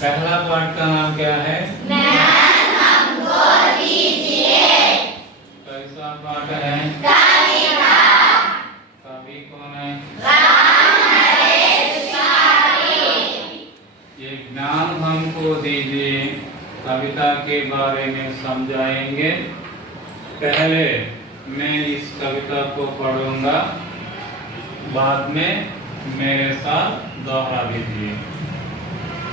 पहला पाठ का नाम क्या है? ज्ञान हमको दीजिए। कैसा पाठ है? कविता। कवि कौन है? राम नरेश तिवारी। ये ज्ञान हमको दीजिए कविता के बारे में समझाएंगे। पहले मैं इस कविता को पढ़ूंगा, बाद में मेरे साथ दोहरा दीजिए।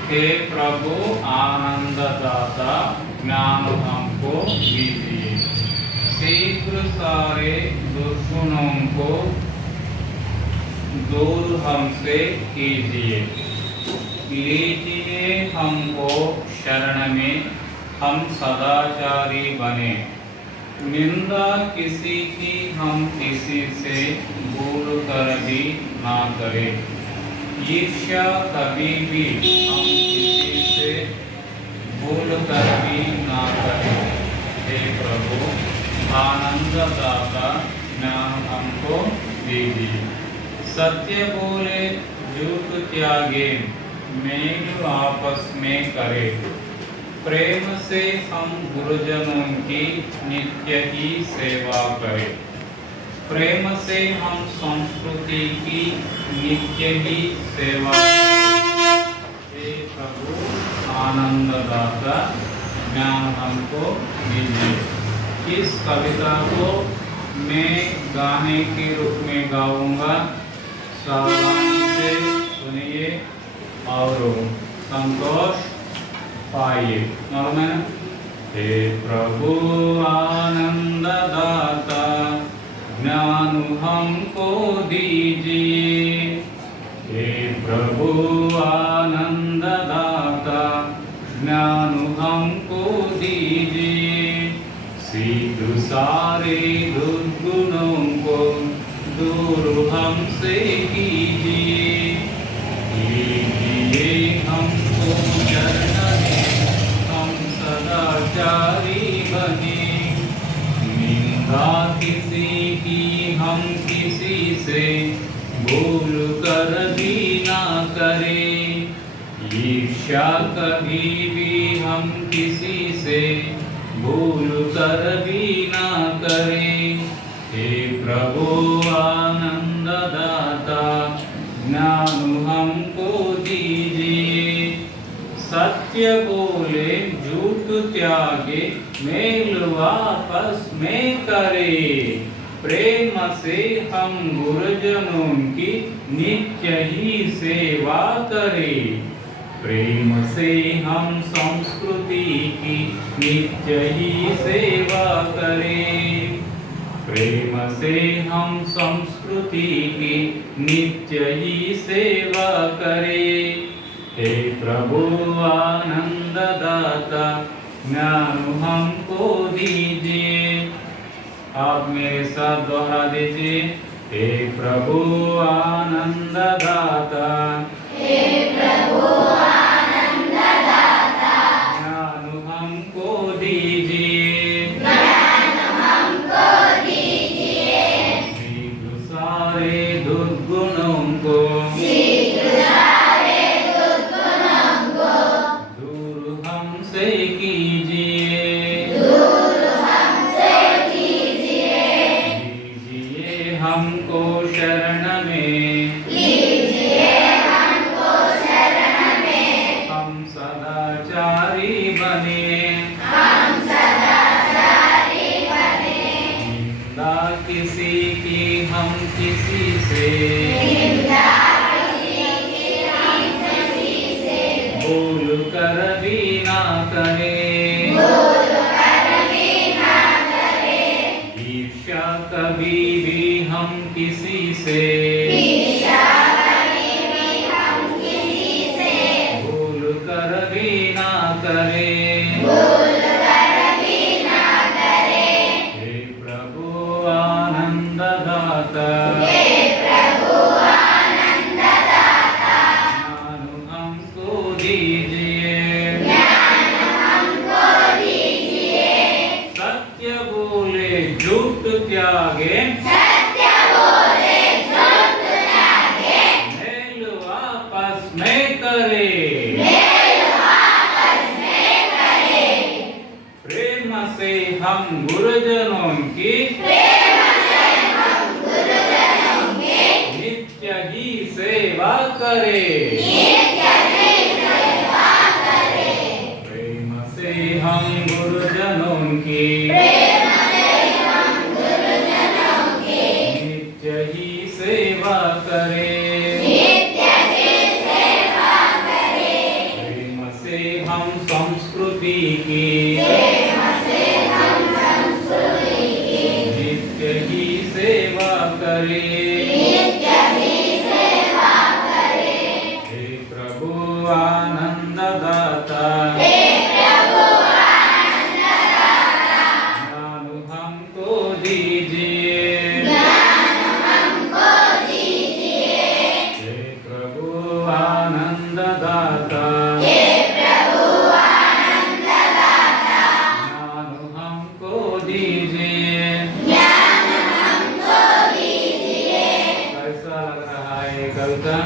हे प्रभु आनंददाता ज्ञान हमको दीजिए, शीघ्र सारे दुश्मनों को दूर हमसे कीजिए। लीजिए हमको शरण में, हम सदाचारी बने। निंदा किसी की हम किसी से भूल कर भी ना करें। ईर्ष्या कभी भी हम किसी से भूल कर भी ना करें। हे प्रभु आनंददाता ज्ञान हमको दीजिए। सत्य बोले झूठ त्यागे, मेल आपस में करे। प्रेम से हम गुरुजनों की नित्य ही सेवा करें। प्रेम से हम संस्कृति की नित्य ही सेवा करें। हे प्रभु आनंददाता ज्ञान हमको दीजिए। इस कविता को मैं गाने के रूप में गाऊंगा, सावधानी से सुनिए और संतोष पाइए। नॉर्मल। हे प्रभु आनंददाता ज्ञान हमको दीजिए। हे प्रभु आनंददाता ज्ञान हमको दीजिए। शीघ्र सारे दुर्गुणों को दूर हमसे कीजिए। लीजिए हमको शरण में, हम सदाचारी बने। निंदा किसी की हम किसी से भूल कर भी ना करें। ईर्ष्या कभी भी हम किसी से भूल कर भी ना करें। हे प्रभु आनंददाता ज्ञान हमको दीजिए। सत्य बोले झूठ त्यागे, मेल आपस में करे। प्रेम से हम गुरुजनों की नित्य ही सेवा करें। प्रेम से हम संस्कृति की नित्य ही सेवा करें। प्रेम से हम संस्कृति की नित्य ही सेवा करें। हे प्रभु आनंददाता ज्ञान हमको दीजिए। आप मेरे साथ दोहरा दीजिए। हे प्रभु आनंददाता, हे प्रभु आनंददाता ज्ञान हमको दीजिए। ज्ञान हमको दीजिए। शीघ्र सारे दुर्गुणों को दूर हमसे कीजिए। लीजिए हमको शरण में, हम सदाचारी बने। निंदा किसी की हम किसी से भूल कर भी ना करें। ईर्ष्या कभी भी हम किसी से भूल कर भी ना करें। हे प्रभु आनंददाता ज्ञान हमको दीजिए। सत्य बोले झूठ त्यागे, मेल आपस में करे। हम गुरुजनों की नित्य ही सेवा करें। प्रेम से हम गुरुजनों की नित्य ही सेवा करें। प्रेम से हम संस्कृति की नित्य ही सेवा करें। हे प्रभु आनंददाता ज्ञान हमको दीजिए। हे प्रभु आनंददाता ज्ञान हमको दीजिए। कैसा लग रहा है ये कविता?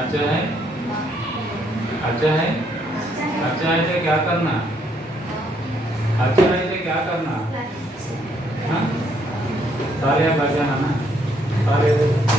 अच्छा है? अच्छा है? अच्छा है तो क्या करना? अच्छा है तो क्या करना? हाँ? तालियां बजाना ना? तालियां